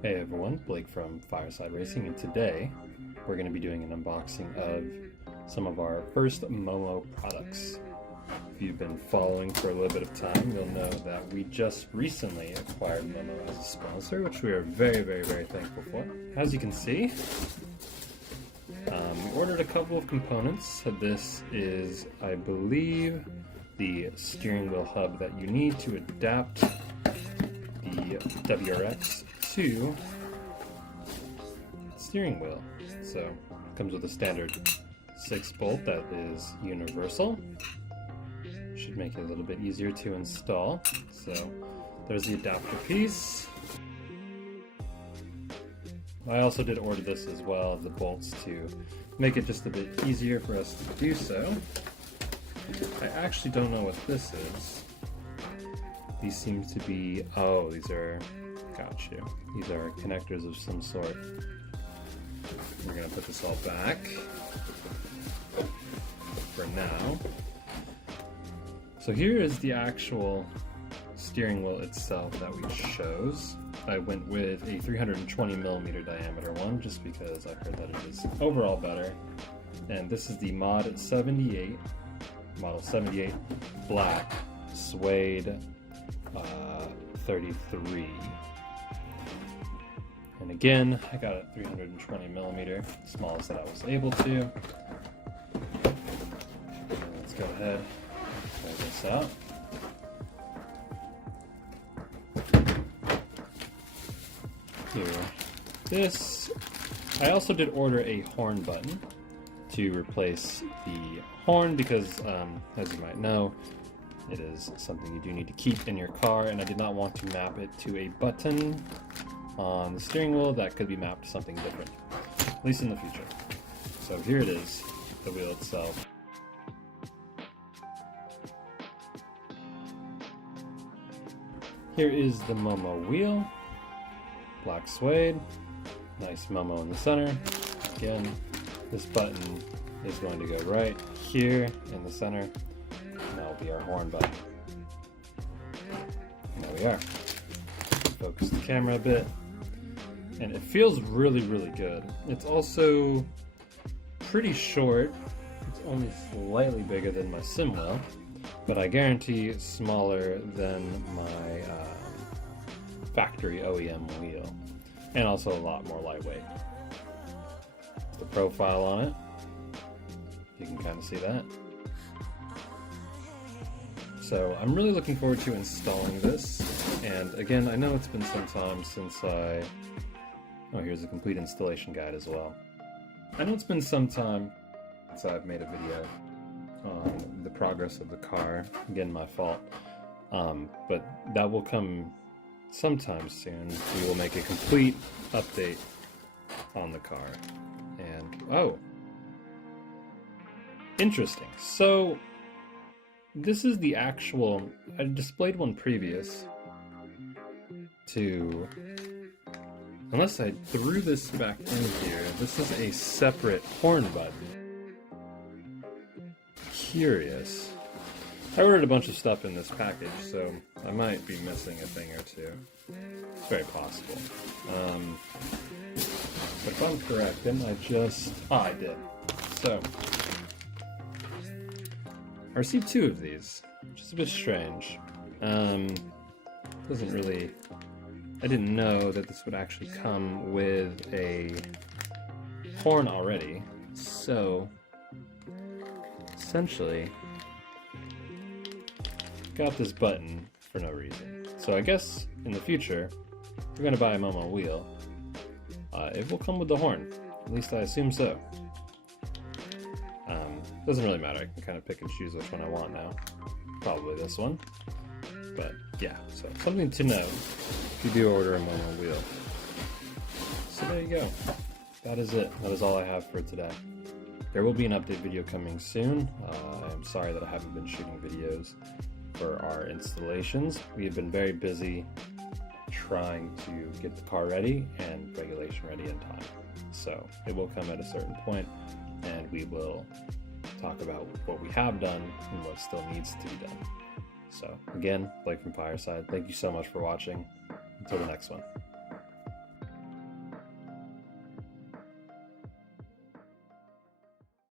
Hey everyone, Blake from Fireside Racing, and today we're going to be doing an unboxing of some of our first Momo products. If you've been following for a little bit of time, you'll know that we just recently acquired Momo as a sponsor, which we are very, very, very thankful for. As you can see, we ordered a couple of components. This is, I believe, the steering wheel hub that you need to adapt the WRX to steering wheel. So it comes with a standard 6-bolt that is universal. Should make it a little bit easier to install. So there's the adapter piece. I also did order this as well, the bolts, to make it just a bit easier for us to do so. I actually don't know what this is. These seem to be, oh, these are, got you. These are connectors of some sort. We're gonna put this all back for now. So here is the actual steering wheel itself that we chose. I went with a 320mm diameter one just because I heard that it is overall better. And this is the Mod 78, Model 78 Black Suede 33. And again, I got it 320mm, smallest that I was able to. Let's go ahead and try this out. Here, this, I also did order a horn button to replace the horn because, as you might know, it is something you do need to keep in your car, and I did not want to map it to a button on the steering wheel that could be mapped to something different, at least in the future. So here it is, the wheel itself. Here is the Momo Wheel, black suede, nice Momo in the center. Again, this button is going to go right here in the center. That'll be our horn button. And there we are. Focus the camera a bit. And it feels really, really good. It's also pretty short. It's only slightly bigger than my sim wheel, but I guarantee it's smaller than my factory OEM wheel. And also a lot more lightweight. The profile on it, you can kind of see that. So I'm really looking forward to installing this, and again, I know it's been some time since oh, here's a complete installation guide as well. I know it's been some time since I've made a video on the progress of the car. Again, my fault, but that will come sometime soon. We will make a complete update on the car, and oh, interesting. So this is the actual, I displayed one previous to, unless I threw this back in here, this is a separate horn button. Curious. I ordered a bunch of stuff in this package, so I might be missing a thing or two. It's very possible. But if I'm correct, then I just, I did. So I received 2 of these, which is a bit strange. Doesn't really, I didn't know that this would actually come with a horn already, so essentially got this button for no reason. So I guess in the future, if you're going to buy a Momo wheel, it will come with the horn. At least I assume so. Doesn't really matter, I can kind of pick and choose which one I want now. Probably this one. But yeah, so something to know if you do order a Momo wheel. So there you go. That is it. That is all I have for today. There will be an update video coming soon. I'm sorry that I haven't been shooting videos for our installations. We have been very busy trying to get the car ready and regulation ready in time. So it will come at a certain point, and we will talk about what we have done and what still needs to be done. So again, Blake from Fireside, thank you so much for watching. Until the next one.